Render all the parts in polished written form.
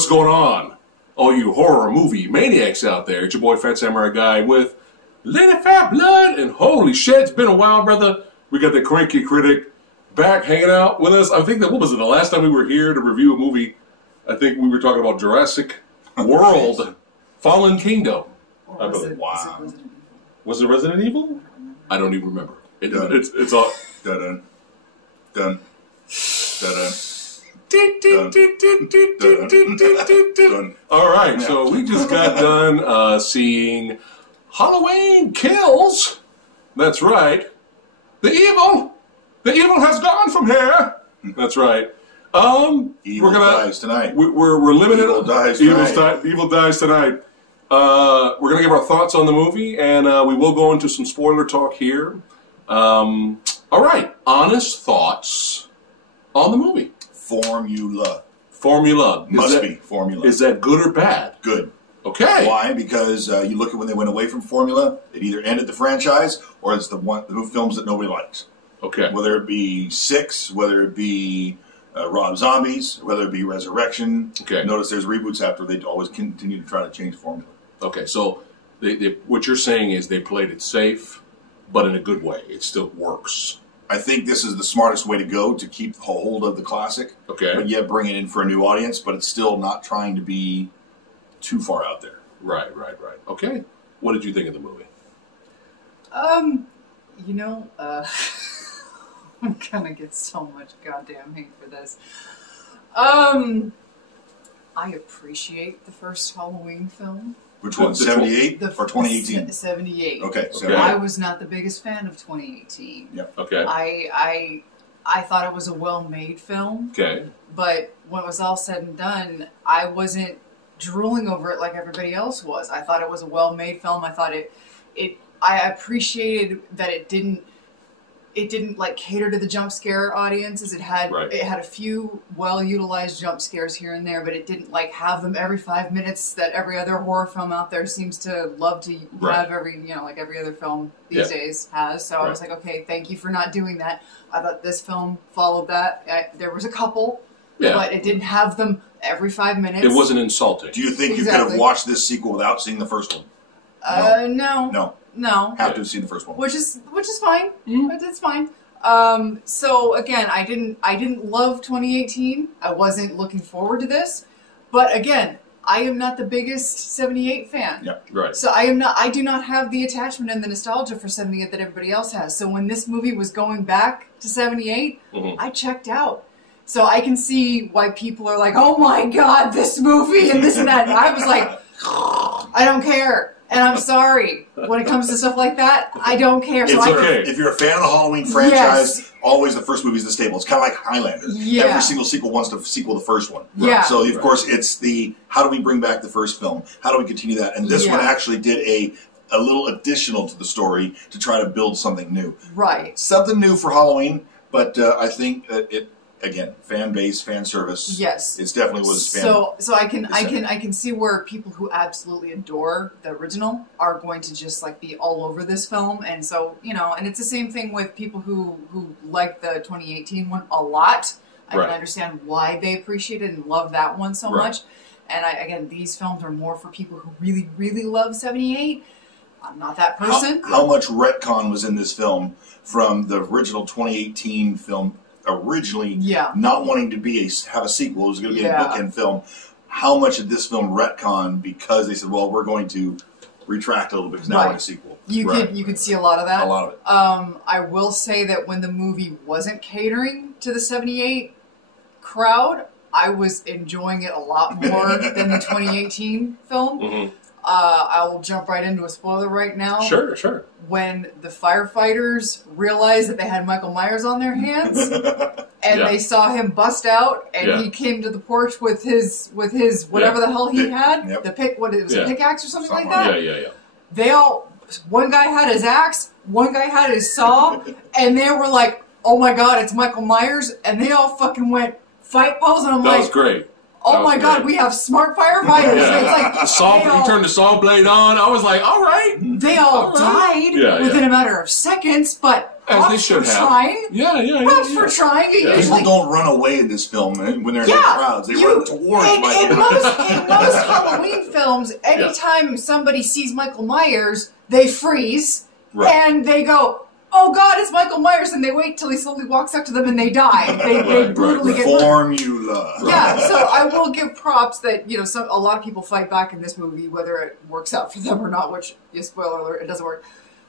What's going on? All you horror movie maniacs out there. It's your boy Phat Samurai Guy with Lady Fat Blood. And holy shit, it's been a while, brother. We got the Cranky Critic back hanging out with us. I think that, what was it, the last time we were here to review a movie? I think we were talking about Jurassic World Fallen Kingdom. Wow. Was it Resident Evil? I don't even remember. It's all Dun dun dun dun. All right, so we just got done seeing Halloween Kills. That's right. The evil has gone from here. That's right. Evil dies tonight. We're limited. Evil dies tonight. Evil dies tonight. We're gonna give our thoughts on the movie, and we will go into some spoiler talk here. All right, honest thoughts on the movie. Formula. Must be formula. Is that good or bad? Good. Okay. Why? Because you look at when they went away from formula, it either ended the franchise or it's the new films that nobody likes. Okay. Whether it be Six, whether it be Rob Zombies, whether it be Resurrection. Okay. Notice there's reboots after they always continue to try to change formula. Okay, so what you're saying is they played it safe, but in a good way. It still works. I think this is the smartest way to go to keep hold of the classic. Okay. But yet bring it in for a new audience, but it's still not trying to be too far out there. Right. Okay. What did you think of the movie? I'm gonna get so much goddamn hate for this. I appreciate the first Halloween film. Which one, 78 or 2018? 78. Okay. I was not the biggest fan of 2018. Yep. Okay. I thought it was a well-made film. Okay. But when it was all said and done, I wasn't drooling over it like everybody else was. I thought it was a well-made film. I thought I appreciated that it didn't like cater to the jump scare audiences. It had a few well-utilized jump scares here and there, but it didn't like have them every 5 minutes that every other horror film out there seems to love to have like every other film these days has. So I was like, okay, thank you for not doing that. I thought this film followed that. There was a couple, but it didn't have them every 5 minutes. It wasn't insulting. Do you think you could have watched this sequel without seeing the first one? No. Have to have seen the first one. Which is fine. But it's fine. So again, I didn't love 2018. I wasn't looking forward to this. But again, I am not the biggest 78 fan. Yeah. Right. So I do not have the attachment and the nostalgia for 78 that everybody else has. So when this movie was going back to 78, I checked out. So I can see why people are like, "Oh my God, this movie and this and that." And I was like, I don't care. And I'm sorry, when it comes to stuff like that, I don't care. If you're a fan of the Halloween franchise, always the first movie is the staple. It's kind of like Highlander. Yeah. Every single sequel wants to sequel the first one. Yeah. So, of course, it's the, how do we bring back the first film? How do we continue that? And this one actually did a little additional to the story to try to build something new. Right. Something new for Halloween, but I think that again, fan base, fan service. Yes, it definitely was. So I can see where people who absolutely adore the original are going to just like be all over this film, and so and it's the same thing with people who like the 2018 one a lot. I can understand why they appreciate it and love that one so much. And again, these films are more for people who really, really love 78. I'm not that person. How much retcon was in this film from the original 2018 film? Originally, not wanting to have a sequel, it was going to be a bookend film. How much did this film retcon because they said, "Well, we're going to retract a little bit because now we're in a sequel." You could see a lot of that. A lot of it. I will say that when the movie wasn't catering to the 78 crowd, I was enjoying it a lot more than the 2018 film. I will jump right into a spoiler right now. Sure. When the firefighters realized that they had Michael Myers on their hands, and they saw him bust out, and he came to the porch with his whatever the hell he had, the pickaxe or something like that. Yeah. They all, one guy had his axe, one guy had his saw, and they were like, "Oh my God, it's Michael Myers!" And they all fucking went fight pose, and I'm like, that was great. oh my God, we have smart firefighters. Yeah. It's like you turn the saw blade on. I was like, all right. They all died within a matter of seconds, but props for trying. Props for trying. People don't run away in this film when they're in the crowds. They run towards Michael Myers. In most Halloween films, anytime somebody sees Michael Myers, they freeze and they go, oh God, it's Michael Myers, and they wait till he slowly walks up to them and they die. They brutally get formula. Yeah, so I will give props that, you know, a lot of people fight back in this movie, whether it works out for them or not, which, spoiler alert, it doesn't work.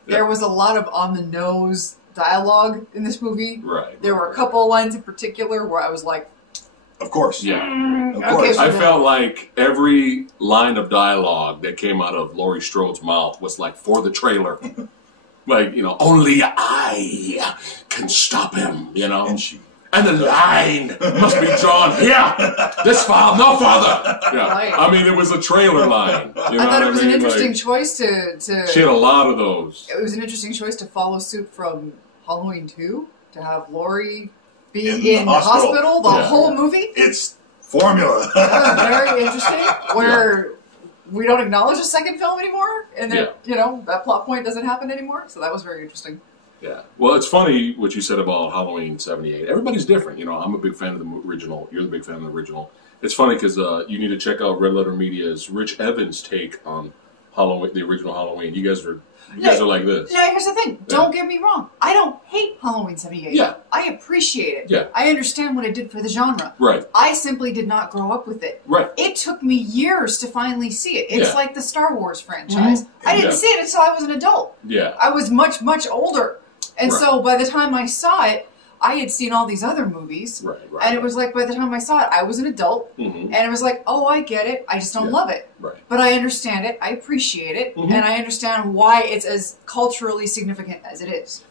There was a lot of on-the-nose dialogue in this movie. There were a couple of lines in particular where I was like, of course. Yeah. Of course. I felt like every line of dialogue that came out of Laurie Strode's mouth was like for the trailer. Like, you know, only I can stop him, you know. And the line must be drawn here. This far, no farther. Yeah. I mean, it was a trailer line. You know I thought it was an interesting choice to... She had a lot of those. It was an interesting choice to follow suit from Halloween 2, to have Laurie be in the hospital the whole movie. It's formula. Very interesting. Where we don't acknowledge a second film anymore, and that, you know, that plot point doesn't happen anymore. So that was very interesting. Yeah. Well, it's funny what you said about Halloween '78. Everybody's different. You know, I'm a big fan of the original. You're the big fan of the original. It's funny because you need to check out Red Letter Media's Rich Evans' take on Halloween, the original Halloween. You guys are like this. Now, here's the thing. Don't get me wrong. I don't hate Halloween '78. Yeah. I appreciate it. Yeah. I understand what it did for the genre. Right. I simply did not grow up with it. Right. It took me years to finally see it. It's like the Star Wars franchise. I didn't see it until I was an adult. Yeah. I was much, much older. And so by the time I saw it, I had seen all these other movies. And it was like, by the time I saw it, I was an adult. And it was like, oh, I get it. I just don't love it. But I understand it. I appreciate it. And I understand why it's as culturally significant as it is.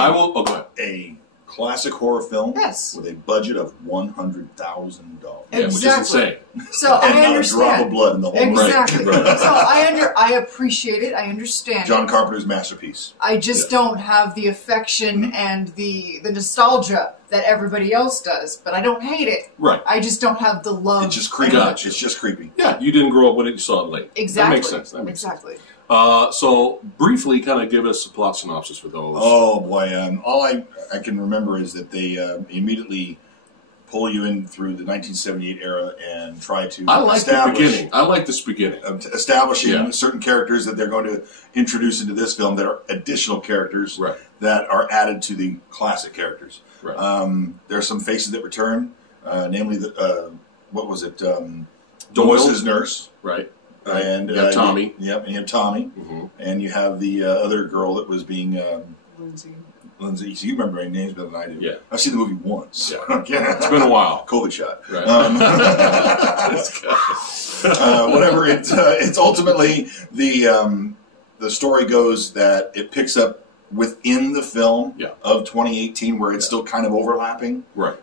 I will, go ahead. A classic horror film with a budget of $100,000. Which is insane. So I understand. Not a drop of blood in the whole Exactly. So I appreciate it. I understand. John Carpenter's masterpiece. I just don't have the affection and the nostalgia that everybody else does, but I don't hate it. Right. I just don't have the love. It's just creepy. It's just creepy. Yeah, you didn't grow up with it. You saw it late. Exactly. That makes sense. Exactly. So briefly, kind of give us a plot synopsis for those. Oh boy, all I can remember is that they immediately pull you in through the 1978 era and try to this beginning. Establishing certain characters that they're going to introduce into this film that are additional characters that are added to the classic characters. There are some faces that return, namely what was it? Doyle's nurse. Right. And you have Tommy. And you have Tommy. And you have the other girl that was being... Lindsay. So you remember any names better than I do. Yeah. I've seen the movie once. Yeah. It's been a while. COVID shot. Right. Whatever. It's ultimately the story goes that it picks up within the film of 2018 where it's still kind of overlapping. Right.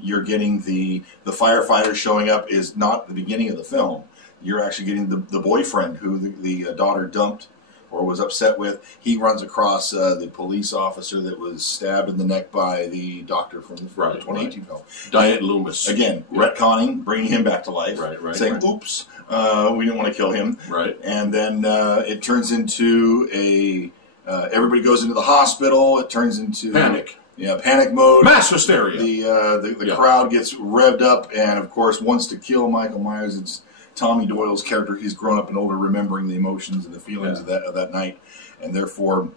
You're getting the firefighter showing up is not the beginning of the film. You're actually getting the boyfriend who the daughter dumped or was upset with. He runs across the police officer that was stabbed in the neck by the doctor from the 2018 film. Diet Loomis. Again, retconning, bringing him back to life. Saying, oops, we didn't want to kill him. And then it turns into everybody goes into the hospital. It turns into... Panic. Yeah, panic mode. Mass hysteria. The crowd gets revved up and, of course, wants to kill Michael Myers. It's Tommy Doyle's character. He's grown up and older, remembering the emotions and the feelings of that night, and therefore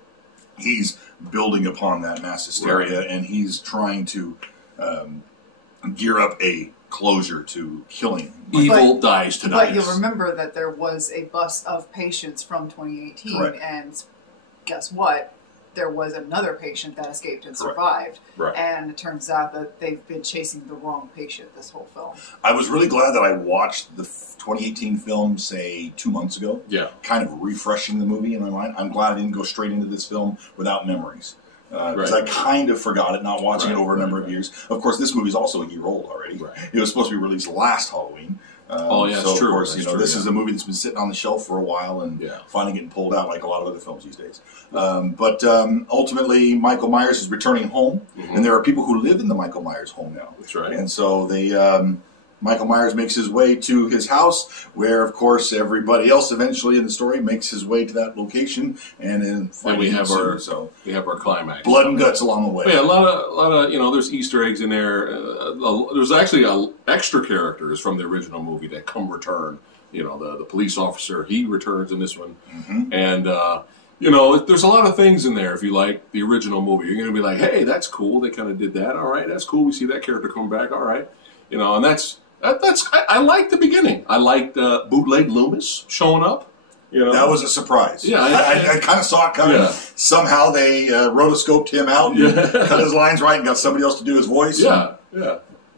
he's building upon that mass hysteria, and he's trying to gear up a closure to killing. Evil dies tonight. But you'll remember that there was a bus of patients from 2018, and guess what? There was another patient that escaped and survived. And it turns out that they've been chasing the wrong patient this whole film. I was really glad that I watched the 2018 film, say, 2 months ago. Kind of refreshing the movie in my mind. I'm glad I didn't go straight into this film without memories. Because I kind of forgot it, not watching it over a number of years. Of course, this movie's also a year old already. It was supposed to be released last Halloween. So of course, this is a movie that's been sitting on the shelf for a while and finally getting pulled out like a lot of other films these days. But ultimately, Michael Myers is returning home, and there are people who live in the Michael Myers home now. That's right. And so they, Michael Myers makes his way to his house, where, of course, everybody else eventually in the story makes his way to that location, and then we have our climax. Blood and guts along the way. But yeah, a lot of there's Easter eggs in there. There's actually extra characters from the original movie that return. The police officer, he returns in this one, and there's a lot of things in there. If you like the original movie, you're going to be like, hey, that's cool. They kind of did that. All right, that's cool. We see that character come back. All right, and that's I like the beginning. I liked bootleg Loomis showing up. That was a surprise. Yeah, I kind of saw it coming. Yeah. Somehow they rotoscoped him out, and cut his lines right, and got somebody else to do his voice. Yeah.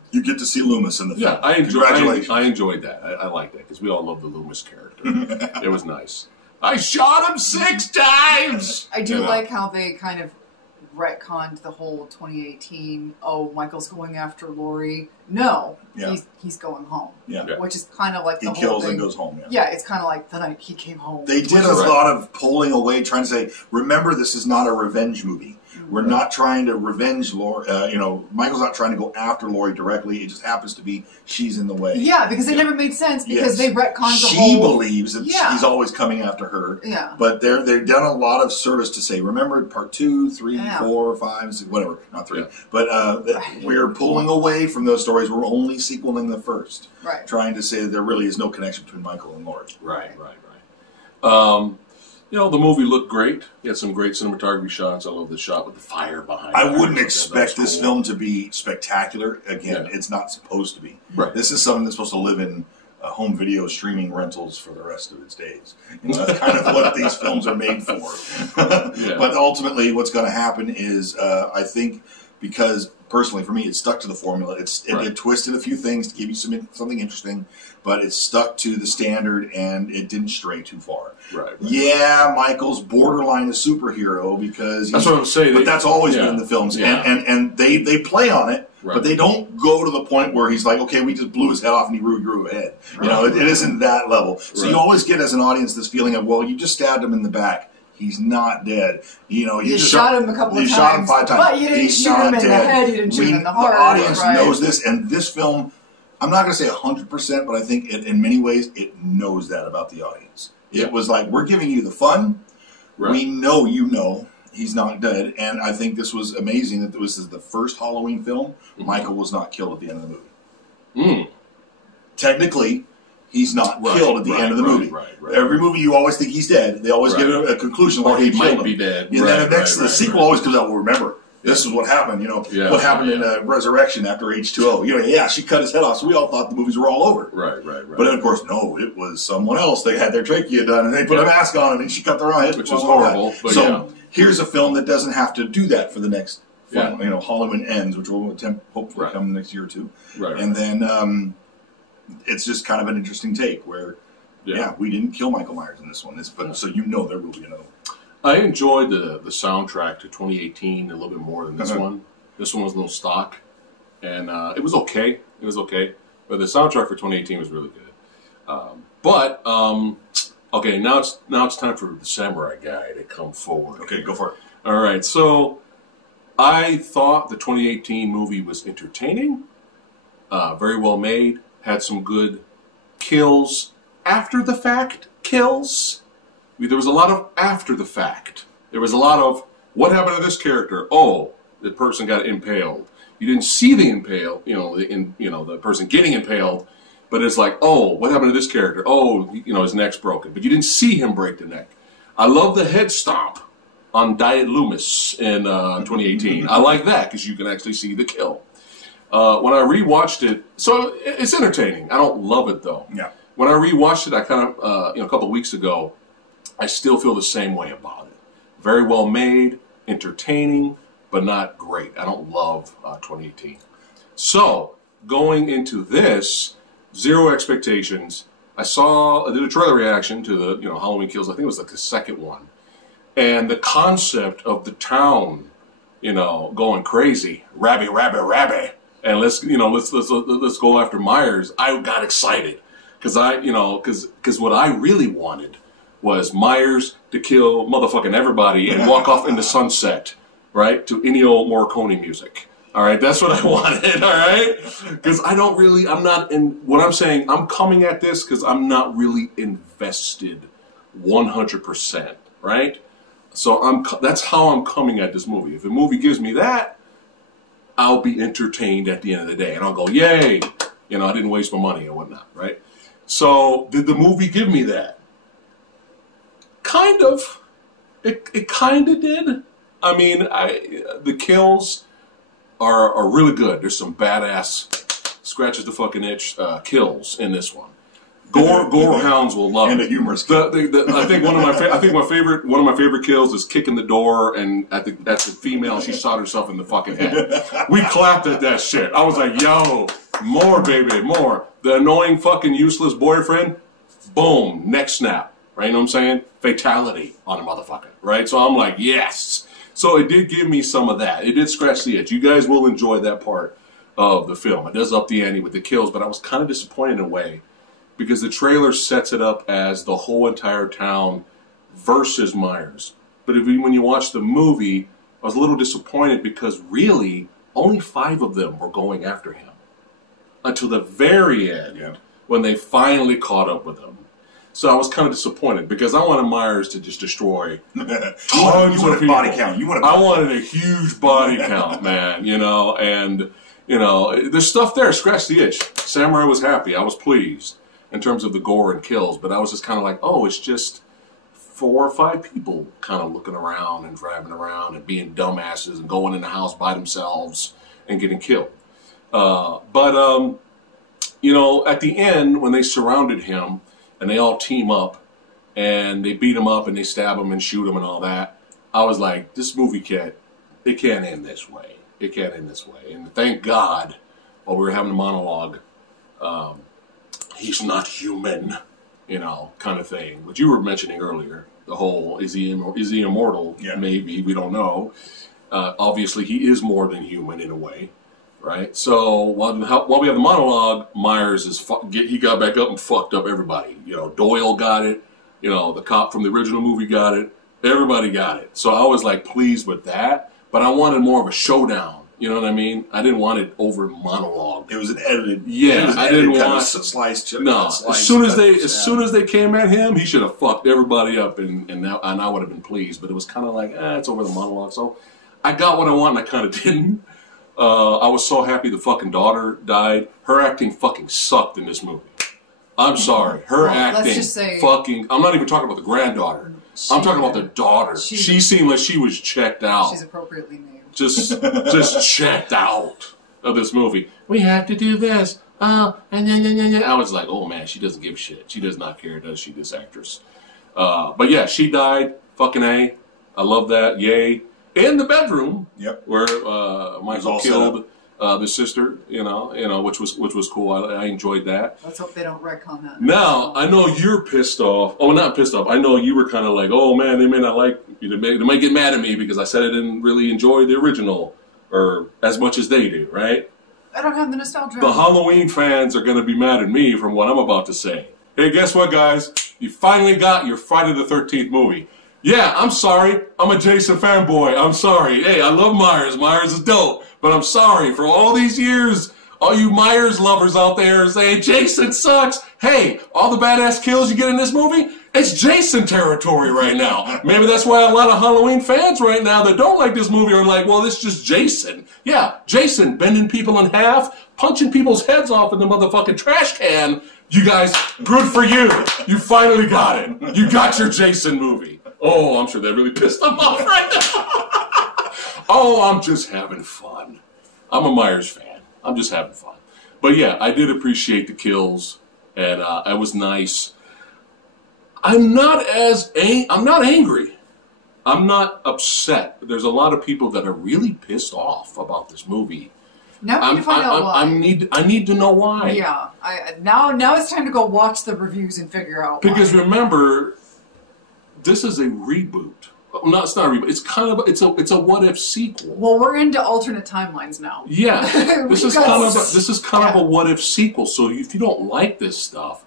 You get to see Loomis in the film. Yeah, I enjoyed that. I like that because we all love the Loomis character. It was nice. I shot him 6 times! I do like how they kind of retconned the whole 2018, Michael's going after Laurie. No, he's going home. Yeah. Which is kind of like the whole thing. He kills and goes home, Yeah, it's kind of like the night he came home. They did a lot of pulling away, trying to say, remember, this is not a revenge movie. We're not trying to revenge Laurie. Michael's not trying to go after Laurie directly. It just happens to be she's in the way. Yeah, because it never made sense because they retconned the whole... She believes that he's always coming after her. Yeah. But they've done a lot of service to say, remember part 2, 3, 4, 5, 6, whatever. Not 3. Yeah. But we're pulling away from those stories. We're only sequeling the first. Right. Trying to say that there really is no connection between Michael and Laurie. Right. The movie looked great. You had some great cinematography shots. I love the shot with the fire behind it. I wouldn't expect this film to be spectacular. Again, it's not supposed to be. Right. This is something that's supposed to live in home video streaming rentals for the rest of its days. That's kind of what these films are made for. But ultimately, what's going to happen is, I think, because personally for me, it stuck to the formula. It twisted a few things to give you something interesting, but it stuck to the standard and it didn't stray too far. Right. Yeah, Michael's borderline a superhero because that's what I'm saying. But that's always been in the films, and they play on it, but they don't go to the point where he's like, okay, we just blew his head off and he grew a head. It isn't that level. So you always get as an audience this feeling of, well, you just stabbed him in the back. He's not dead. You shot him a couple of times. You shot him 5 times. But you didn't shoot him in the head. You didn't shoot him in the heart. The audience knows this, and this film, I'm not going to say 100%, but I think in many ways it knows that about the audience. It was like, we're giving you the fun. Right. We know he's not dead, and I think this was amazing that this is the first Halloween film. Michael was not killed at the end of the movie. Technically, he's not killed at the end of the movie. Every movie, you always think he's dead. They always give a conclusion like he might be dead. And then the sequel always comes out, well, remember, this is what happened. What happened in Resurrection after H2O. She cut his head off, so we all thought the movies were all over. Right. But then, of course, no, it was someone else. They had their trachea done, and they put a mask on him, and she cut their own head. Which was horrible. So here's a film that doesn't have to do that for the next Halloween Ends, which will hopefully come next year or two. And then... it's just kind of an interesting take where, we didn't kill Michael Myers in this one. So there will be another one. I enjoyed the soundtrack to 2018 a little bit more than this one. This one was a little stock, and it was okay. But the soundtrack for 2018 was really good. Okay, now it's time for the Samurai Guy to come forward. Okay, go for it. All right, so I thought the 2018 movie was entertaining, very well made. Had some good kills, after the fact kills. There was a lot of after the fact. There was a lot of what happened to this character. Oh, the person got impaled. You didn't see the impale, the person getting impaled, but it's like, oh, what happened to this character? Oh, his neck's broken, but you didn't see him break the neck. I love the head stomp on Diet Loomis in 2018. I like that because you can actually see the kill. When I rewatched it, so it's entertaining. I don't love it though. Yeah. When I rewatched it, I kind of, a couple of weeks ago, I still feel the same way about it. Very well made, entertaining, but not great. I don't love 2018. So going into this, zero expectations. I did a trailer reaction to the Halloween Kills. I think it was like the second one, and the concept of the town, going crazy, rabby. And let's go after Myers. I got excited because what I really wanted was Myers to kill motherfucking everybody and walk off into sunset, right, to Ennio Morricone music. All right, that's what I wanted. All right, because I'm not in what I'm saying. I'm coming at this because I'm not really invested 100%. Right. So that's how I'm coming at this movie. If a movie gives me that, I'll be entertained at the end of the day, and I'll go, yay! You know, I didn't waste my money or whatnot, right? So, did the movie give me that? Kind of. It kind of did. I mean, the kills are really good. There's some badass scratches the fucking itch kills in this one. Gore hounds will love and it. And the humorous. I think one of my favorite kills is kicking the door, and at the female, she shot herself in the fucking head. We clapped at that shit. I was like, yo, more baby, more. The annoying fucking useless boyfriend, boom, neck snap. Right? You know what I'm saying? Fatality on a motherfucker. Right? So I'm like, yes. So it did give me some of that. It did scratch the itch. You guys will enjoy that part of the film. It does up the ante with the kills, but I was kind of disappointed in a way, because the trailer sets it up as the whole entire town versus Myers. But when you watch the movie, I was a little disappointed because really only 5 of them were going after him until the very end, when they finally caught up with him. So I was kind of disappointed because I wanted Myers to just destroy tons of people. Body count. I wanted a huge body count, man. You know, and you know, there's stuff there. Scratch the itch. Samurai was happy. I was pleased in terms of the gore and kills, but I was just kind of like, oh, it's just 4 or 5 people kind of looking around and driving around and being dumbasses and going in the house by themselves and getting killed. You know, at the end, when they surrounded him and they all team up and they beat him up and they stab him and shoot him and all that, I was like, this movie can't end this way. It can't end this way. And thank God, while we were having a monologue, he's not human, you know, kind of thing. What you were mentioning earlier, the whole, is he immortal? Yeah. Maybe, we don't know. Obviously, he is more than human in a way, right? So while we have the monologue, Myers he got back up and fucked up everybody. You know, Doyle got it. You know, the cop from the original movie got it. Everybody got it. So I was like pleased with that, but I wanted more of a showdown. You know what I mean? I didn't want it over monologue. It was an edited. Yeah, I didn't want sliced. No, as soon as they came at him, he should have fucked everybody up, and I would have been pleased. But it was kind of like, it's over the monologue. So I got what I want, and I kind of didn't. I was so happy the fucking daughter died. Her acting fucking sucked in this movie. I'm sorry, her acting. Let's just say, fucking. I'm not even talking about the granddaughter. I'm talking about the daughter. She seemed like she was checked out. She's appropriately named. Just checked out of this movie. We have to do this. And then I was like, oh man, she doesn't give a shit. She does not care, does she, this actress? But yeah, she died. Fucking A. I love that. Yay. In the bedroom, where Michael killed the sister, you know, which was cool. I enjoyed that. Let's hope they don't retcon that. Now I know you're pissed off. Oh, not pissed off. I know you were kind of like, oh man, they may not like. They might get mad at me because I said I didn't really enjoy the original or as much as they do, right? I don't have the nostalgia. The Halloween fans are going to be mad at me from what I'm about to say. Hey, guess what, guys? You finally got your Friday the 13th movie. Yeah, I'm sorry. I'm a Jason fanboy. I'm sorry. Hey, I love Myers. Myers is dope. But I'm sorry for all these years, all you Myers lovers out there saying Jason sucks. Hey, all the badass kills you get in this movie, it's Jason territory right now. Maybe that's why a lot of Halloween fans right now that don't like this movie are like, well, it's just Jason. Yeah, Jason bending people in half, punching people's heads off in the motherfucking trash can. You guys, good for you. You finally got it. You got your Jason movie. Oh, I'm sure that really pissed them off right now. Oh, I'm just having fun. I'm a Myers fan. I'm just having fun. But yeah, I did appreciate the kills, and it was nice. I'm not angry. I'm not upset. There's a lot of people that are really pissed off about this movie. Now we need to find out why. I need to know why. Yeah. Now it's time to go watch the reviews and figure out why. Because remember, this is a reboot. No, it's not a reboot. It's kind of it's a what if sequel. Well, we're into alternate timelines now. Yeah, this is kind of a what if sequel. So if you don't like this stuff,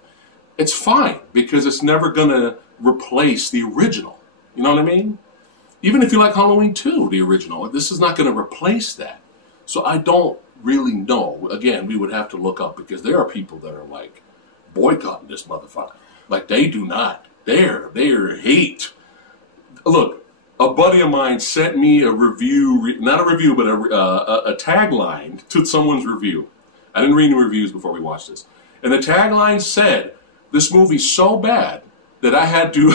it's fine because it's never gonna replace the original. You know what I mean? Even if you like Halloween 2, the original, this is not gonna replace that. So I don't really know. Again, we would have to look up because there are people that are like boycotting this motherfucker. Like they do not. They're hate. Look, a buddy of mine sent me a review, not a review, but a tagline to someone's review. I didn't read any reviews before we watched this. And the tagline said, this movie's so bad that I had to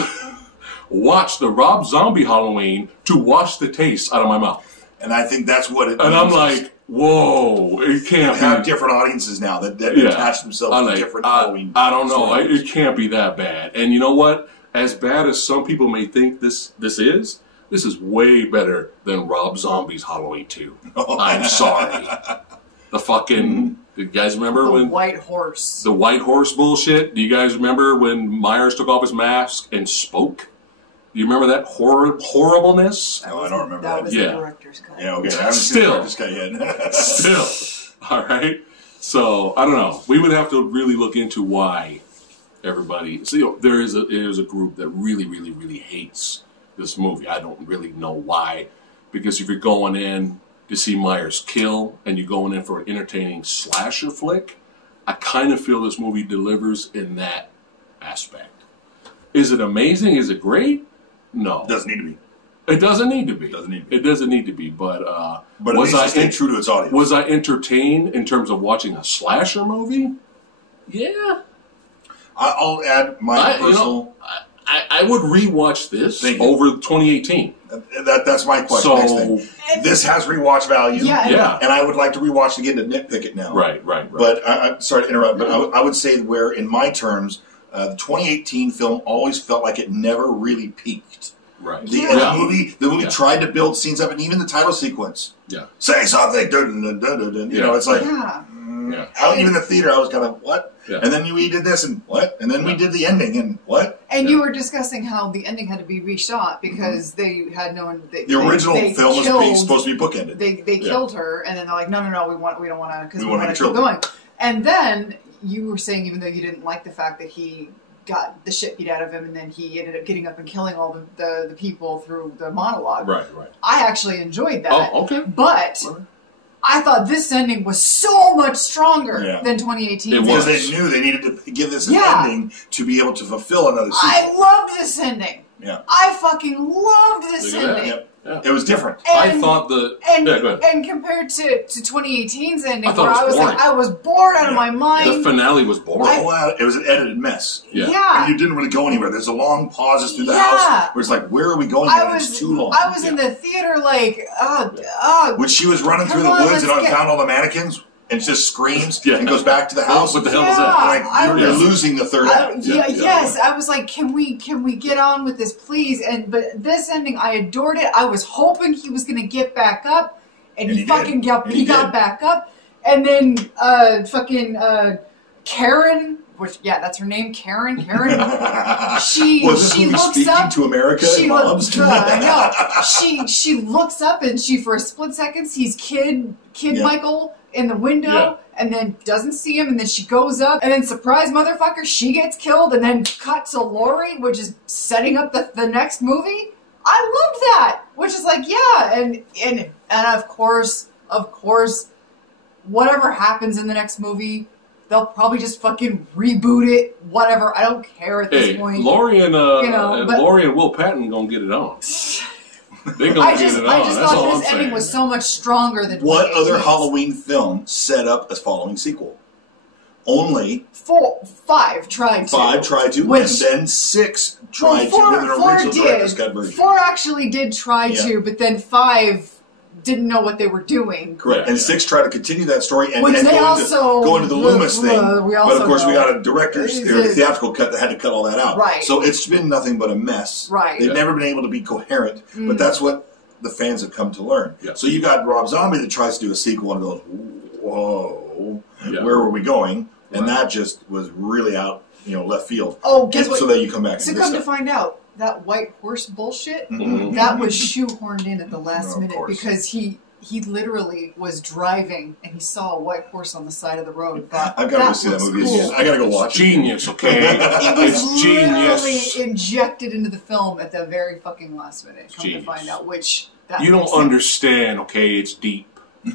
watch the Rob Zombie Halloween to wash the taste out of my mouth. And I think that's what it And I'm like, whoa, it can't be. Have different audiences now that attach themselves to different Halloween. I don't know. It can't be that bad. And you know what? As bad as some people may think this is way better than Rob Zombie's Halloween 2. I'm sorry. The fucking... Do you guys remember the when... White Horse. The White Horse bullshit? Do you guys remember when Myers took off his mask and spoke? Do you remember that horribleness? No, I don't remember that. That was the director's cut. Yeah, okay. I haven't seen the director's cut yet. Still. All right? So, I don't know. We would have to really look into why everybody... So, there is a group that really, really, really hates this movie. I don't really know why. Because if you're going in to see Myers kill and you're going in for an entertaining slasher flick, I kind of feel this movie delivers in that aspect. Is it amazing? Is it great? No. It doesn't need to be. It doesn't need to be. It doesn't need to be. It doesn't need to be. But was I staying true to its audience? Was I entertained in terms of watching a slasher movie? Yeah. I'll add my personal... I would rewatch this over 2018. That's my question. So, next thing. This has rewatch value. Yeah. And I would like to rewatch it again to nitpick it now. Right. But I'm sorry to interrupt, but I would say where, in my terms, the 2018 film always felt like it never really peaked. Right. The movie tried to build scenes up, and even the title sequence. Yeah. Say something. Dun, dun, dun, dun, dun. You know, it's like... Even in the theater, I was kind of, what? Yeah. And then we did this, and what? And then we did the ending, and what? And you were discussing how the ending had to be reshot because they had no one... The original film was supposed to be bookended. They killed her, and then they're like, no, we don't want to, because we want to keep going. And then you were saying, even though you didn't like the fact that he got the shit beat out of him, and then he ended up getting up and killing all the people through the monologue. Right. I actually enjoyed that. Oh, okay. But... I thought this ending was so much stronger than 2018. Because they knew they needed to give this an ending to be able to fulfill another sequel. I loved this ending. Yeah. I fucking loved this ending. Yeah. It was different. And, I thought and compared to 2018's ending, where I was bored out of my mind. The finale was boring. It was an edited mess. Yeah. And you didn't really go anywhere. There's a long pauses through the house where it's like, where are we going? It's too long. I was in the theater like, when she was running through the woods and found all the mannequins. And just screams and goes back to the house. What the hell is that? Like, you're losing the third act. Yes, I was like, can we get on with this, please? But this ending, I adored it. I was hoping he was going to get back up, and he fucking got back up. And then Karen, which that's her name, Karen. She looks up to America. She looks up, and for a split second sees Kid Michael in the window, and then doesn't see him, and then she goes up, and then surprise motherfucker, she gets killed, and then cut to Laurie, which is setting up the next movie. I loved that, which is like, and of course, whatever happens in the next movie, they'll probably just fucking reboot it, whatever. I don't care at this point. Laurie and Laurie and Will Patton gonna get it on. I just thought this ending was so much stronger than what other Halloween film set up a following sequel? Only 5 tried to. 5 tried to, and then 6 tried to with an original director's cut version. 4 actually did try to, but then 5 didn't know what they were doing. Correct. And 6 tried to continue that story and go into the Loomis thing. But of course we got a director's theatrical cut that had to cut all that out. Right. So it's been nothing but a mess. Right. They've never been able to be coherent, but that's what the fans have come to learn. Yeah. So you got Rob Zombie that tries to do a sequel and goes, whoa, where were we going? And that just was really out, left field. Oh, guess what? So that you come back. So come to find out, that White Horse bullshit, that was shoehorned in at the last minute because he literally was driving and he saw a white horse on the side of the road. I've got to see that movie again. I got to go watch it. Genius, okay? It was literally injected into the film at the very fucking last minute. Come to find out, which... You don't understand, okay? It's deep.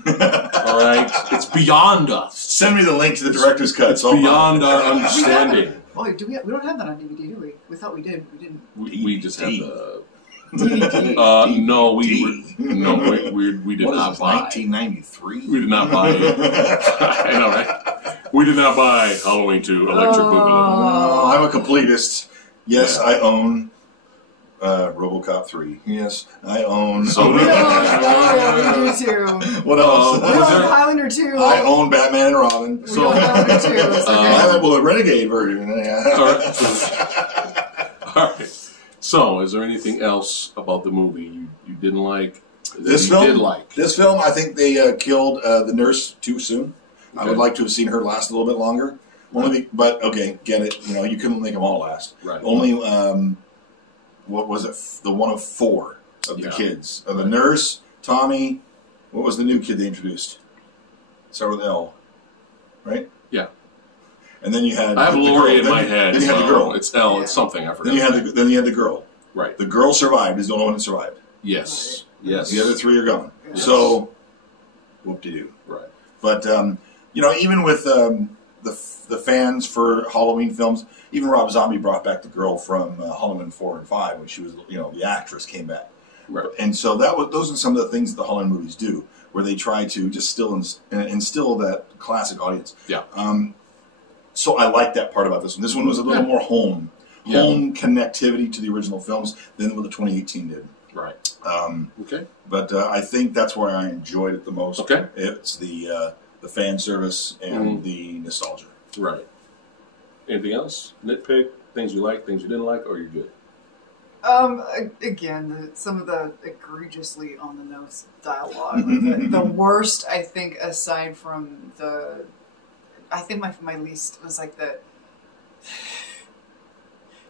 All right? It's beyond us. Send me the link to the director's cut. It's beyond our understanding. Oh, we don't have that on DVD, do we? We thought we did. We didn't. We just have the... DVD. No, we did not buy. 1993. We did not buy it. I know, right? We did not buy Halloween 2 Electric Boogaloo. I'm a completist. Yes, I own RoboCop 3. Yes, I own. So we do too. What else? We own Highlander 2. I own Batman and Robin. We own Highlander 2. Well, a Renegade version. All right. So, is there anything else about the movie you didn't like? This film, I think they killed the nurse too soon. Okay. I would like to have seen her last a little bit longer. But okay, get it. You know, you couldn't make them all last. Right. Only what was it? The one of 4 of the kids. The nurse, Tommy. What was the new kid they introduced? Start with L, right? Yeah. And then you had. I have Lori in my head. Then you had the girl. It's L. Yeah. It's something. I forgot. Then you had the girl. Right. The girl survived. Is the only one that survived. Yes. Yes. The other 3 are gone. Yes. So, whoop-de-doo. Right. But you know, even with the fans for Halloween films, even Rob Zombie brought back the girl from Halloween 4 and 5 when she was, you know, the actress came back. Right. And so those are some of the things that the Halloween movies do, where they try to just instill that classic audience. Yeah. So I like that part about this one. This one was a little more home connectivity to the original films than what the 2018 did. Right. Okay. But I think that's where I enjoyed it the most. Okay. It's the fan service and the nostalgia. Right. Anything else? Nitpick? Things you like, things you didn't like, or you're good? Again, some of the egregiously on the nose dialogue. The worst, I think, aside from I think my least was like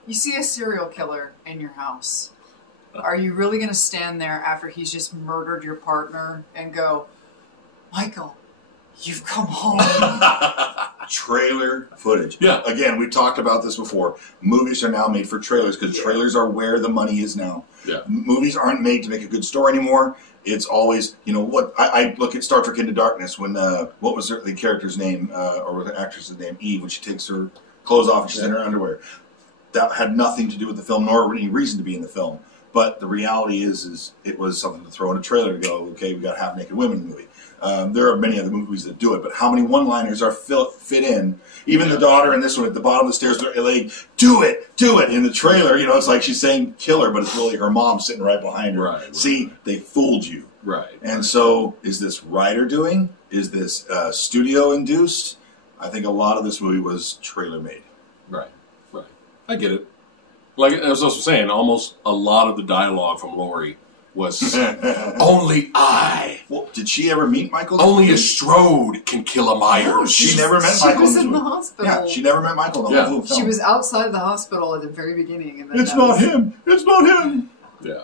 you see a serial killer in your house. Are you really going to stand there after he's just murdered your partner and go, Michael, you've come home? Trailer footage. Yeah. Again, we've talked about this before. Movies are now made for trailers because trailers are where the money is now. Yeah. Movies aren't made to make a good story anymore. It's always, you know, what I look at Star Trek Into Darkness when, what was the character's name, or the actress's name, Eve, when she takes her clothes off and she's in her underwear. That had nothing to do with the film, nor any reason to be in the film. But the reality is it was something to throw in a trailer to go, okay, we got half-naked women in the movie. There are many other movies that do it, but how many one-liners are fit in? Even the daughter in this one at the bottom of the stairs, they're like, do it! In the trailer, you know, it's like she's saying kill her, but it's really her mom sitting right behind her. Right. See, they fooled you. Right. And so, is this writer doing? Is this studio-induced? I think a lot of this movie was trailer-made. Right. Right. I get it. Like I was also saying, almost a lot of the dialogue from Lori was only I. Well, did she ever meet Michael? Only a Strode can kill a Myers. No, she never met Michael. She was in the hospital. Yeah, she never met Michael in the whole film. She was outside the hospital at the very beginning. And then it's not him. It's not him. Yeah.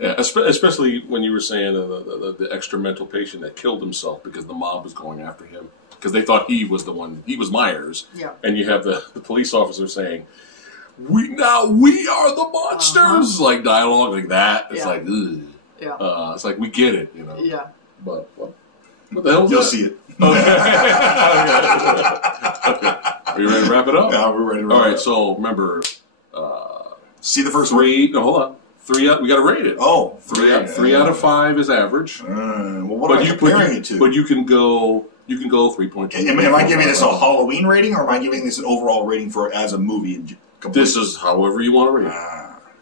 Yeah, especially when you were saying the extra mental patient that killed himself because the mob was going after him because they thought he was the one. He was Myers. Yeah. And you have the police officer saying, we are the monsters, like dialogue like that. It's like, ugh. Yeah. It's like we get it, you know. Yeah. But what the hell? You'll see it. Okay. Okay. Are you ready to wrap it up? Yeah, we're ready to wrap it up. All right. So remember, see the first 3. No, hold on. 3 out. We got to rate it. Oh, 3 out of 5 is average. Well, what am I comparing it to? But you can go 3.2. Am I giving this a Halloween rating, or am I giving this an overall rating for as a movie? This is however you want to rate it.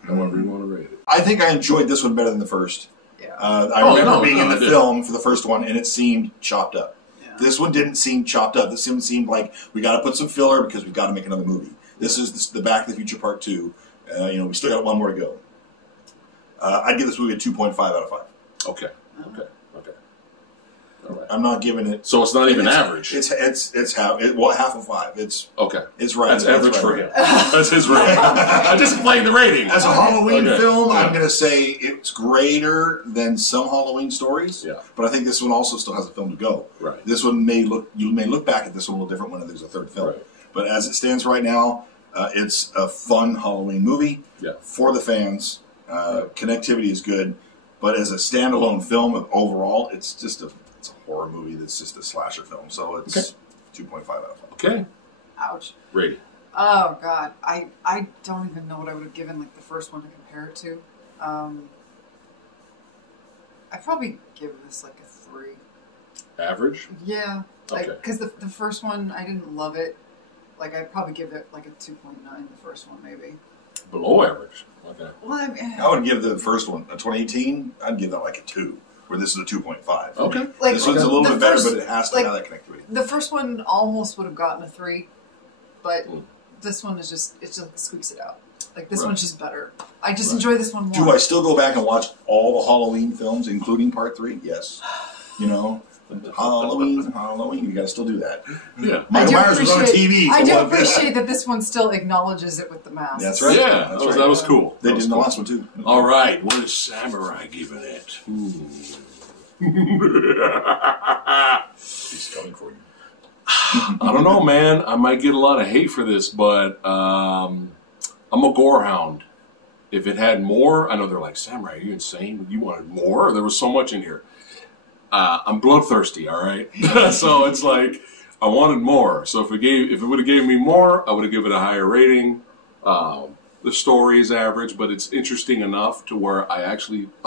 However you want to rate it. I think I enjoyed this one better than the first. Yeah. I remember being in the film for the first one, and it seemed chopped up. Yeah. This one didn't seem chopped up. This one seemed like we got to put some filler because we've got to make another movie. This is the Back to the Future Part 2. You know, we still got one more to go. I'd give this movie a 2.5 out of 5. Okay. All right. I'm not giving it. So it's not even average. It's half of 5. It's okay. It's right. That's average for him. That's his rating. I'm just playing the rating. As a Halloween film, I'm going to say it's greater than some Halloween stories. Yeah. But I think this one also still has a film to go. Right. This one you may look back at this one a little different when there's a third film. Right. But as it stands right now, it's a fun Halloween movie for the fans. Connectivity is good. But as a standalone film overall, it's just a horror movie that's just a slasher film. So it's 2.5 out of 5. Okay. Ouch. Rating. Oh God, I don't even know what I would have given like the first one to compare it to. I'd probably give this like a 3. Average? Yeah. Okay. Because the first one, I didn't love it. Like, I'd probably give it like a 2.9, the first one, maybe. Below average. Okay. Well, I would give the first one, a 2018, I'd give that like a 2, where this is a 2.5. Okay. Like, this one's a little bit better, but it has to have that connectivity. The first one almost would have gotten a 3, but this one is just, it just squeaks it out. Like, this one's just better. I just enjoy this one more. Do I still go back and watch all the Halloween films, including Part 3? Yes. You know, Halloween, you gotta still do that. Yeah. Michael Myers was on TV. I do appreciate that this one still acknowledges it with the mask. That's right. Yeah, That's that was cool. They did in the last one, too. All right, what is Samurai giving it? He's coming for you. I don't know, man. I might get a lot of hate for this, but I'm a gore hound. If it had more, I know they're like, Samurai, are you insane? You wanted more? There was so much in here. I'm bloodthirsty, all right? So it's like, I wanted more. So if it would have given me more, I would have given it a higher rating. The story is average, but it's interesting enough to where I'm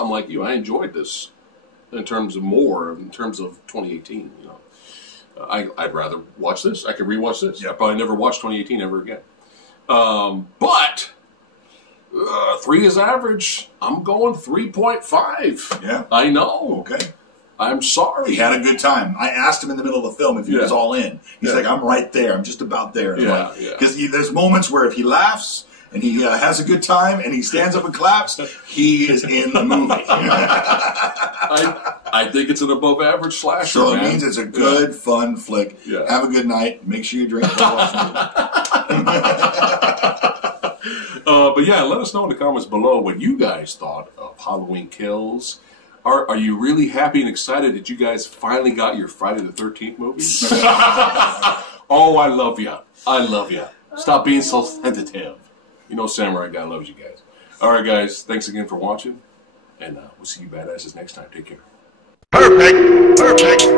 like you, I enjoyed this in terms of 2018, you know. I'd rather watch this. I could rewatch this. Yeah. I probably never watch 2018 ever again. But 3 is average. I'm going 3.5. Yeah. I know. Okay. I'm sorry. He had a good time. I asked him in the middle of the film if he was all in. He's like, I'm right there. I'm just about there. Because there's moments where if he laughs and he has a good time and he stands up and claps, he is in the movie. I think it's an above average slasher. So it means it's a good, fun flick. Yeah. Have a good night. Make sure you drink while watching But yeah, let us know in the comments below what you guys thought of Halloween Kills. Are you really happy and excited that you guys finally got your Friday the 13th movie? Oh, I love ya. I love ya. Stop being so sensitive. You know Samurai Guy loves you guys. All right, guys. Thanks again for watching. And we'll see you badasses next time. Take care. Perfect. Perfect.